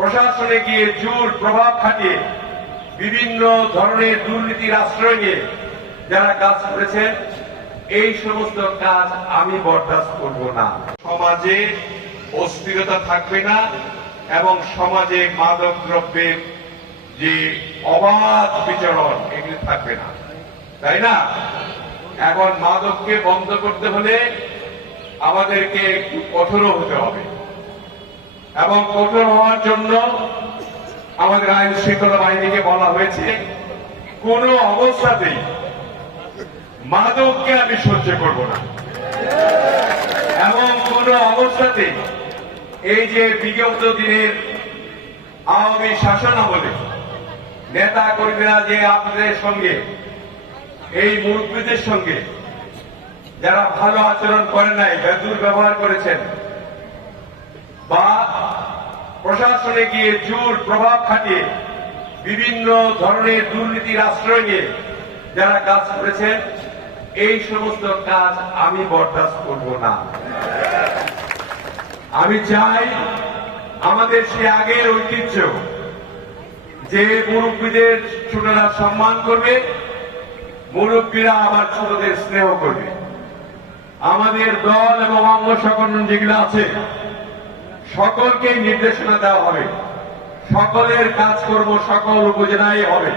প্রশাসনে গিয়ে জোর প্রভাব খাটিয়ে বিভিন্ন ধরনের দুর্নীতির আশ্রয় নিয়ে যারা কাজ করেছেন, এই সমস্ত কাজ আমি বরদাস্ত করব না। সমাজে অস্থিরতা থাকবে না এবং সমাজে মাদক দ্রব্যের যে অবাধ বিচরণ এগুলি থাকবে না, তাই না? এখন মাদককে বন্ধ করতে হলে আমাদেরকে একটু কঠোর হতে হবে এবং কঠোর হওয়ার জন্য আমাদের আইন শৃঙ্খলা বাহিনীকে বলা হয়েছে কোন অবস্থাতেই মাদককে আমি সহ্য করব না এবং কোন অবস্থাতে এই যে বিগত দিনের আওয়ামী শাসন আমলে নেতা কর্মীরা যে আপনাদের সঙ্গে এই মুরব্বীদের সঙ্গে যারা ভালো আচরণ করে নাই, দুর্ব্যবহার করেছেন বা প্রশাসনে গিয়ে জোর প্রভাব খাটিয়ে বিভিন্ন ধরনের দুর্নীতির আশ্রয় নিয়ে যারা কাজ করেছেন, এই সমস্ত কাজ আমি বরদাস্ত করব না। আমি চাই আমাদের সে আগের ঐতিহ্য যে মুরব্বীদের ছোটরা সম্মান করবে, মুরব্বীরা আবার ছোটদের স্নেহ করবে। আমাদের দল এবং অঙ্গ সংগঠন যেগুলো আছে সকলকে নির্দেশনা দেওয়া হবে, সকলের কাজকর্ম সকল উপজেলায় হবে,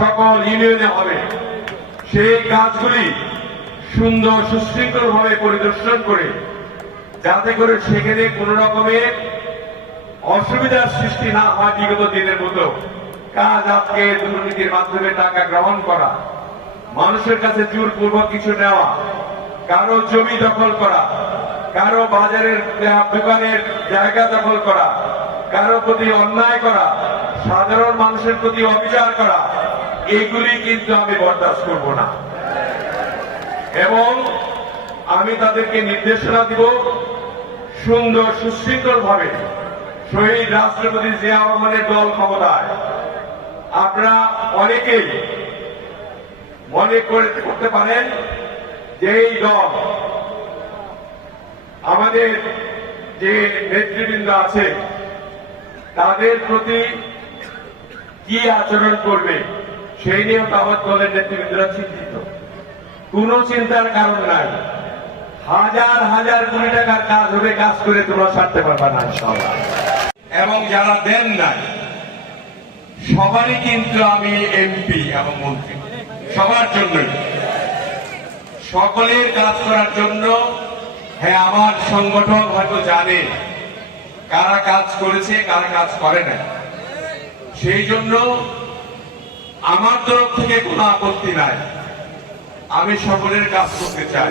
সকল ইউনিয়নে হবে। সেই কাজগুলি সুন্দর সুশৃঙ্খল ভাবে পরিদর্শন করে যাতে করে সেখানে কোন রকমের অসুবিধার সৃষ্টি না হয়, বিগত দিনের মতো কাজ আজকে দুর্নীতির মাধ্যমে টাকা গ্রহণ করা, মানুষের কাছে জোরপূর্বক কিছু নেওয়া, কারো জমি দখল করা, কারো বাজারের দোকানের জায়গা দখল করা, কারো প্রতি অন্যায় করা, সাধারণ মানুষের প্রতি অবিচার করা, এগুলি কিন্তু আমি বরদাস্ত করব না। এবং আমি তাদেরকে নির্দেশনা দিব সুন্দর সুশৃঙ্খল ভাবে শহীদ রাষ্ট্রপতি জিয়া রহমানের দল ক্ষমতায়। আপনারা অনেকেই মনে করতে পারেন যে এই দল আমাদের যে নেতৃবৃন্দ আছে তাদের প্রতি কি আচরণ করবে সেই নিয়ে আমার দলের নেতৃবৃন্দরা চিন্তিত। কোন চিন্তার কারণ নাই। হাজার হাজার কোটি টাকার কাজ হবে, কাজ করে তোমরা ছাড়তে পারবে না ইনশাআল্লাহ। এবং যারা দেন নাই সবারই কিন্তু আমি এমপি এবং মন্ত্রী, সবার জন্যই, সকলের কাজ করার জন্য। হ্যাঁ, আমার সংগঠন হয়তো জানে কারা কাজ করেছে কারা কাজ করে না, সেই জন্য আমার তরফ থেকে কোনো আপত্তি নাই, আমি সকলের কাজ করতে চাই।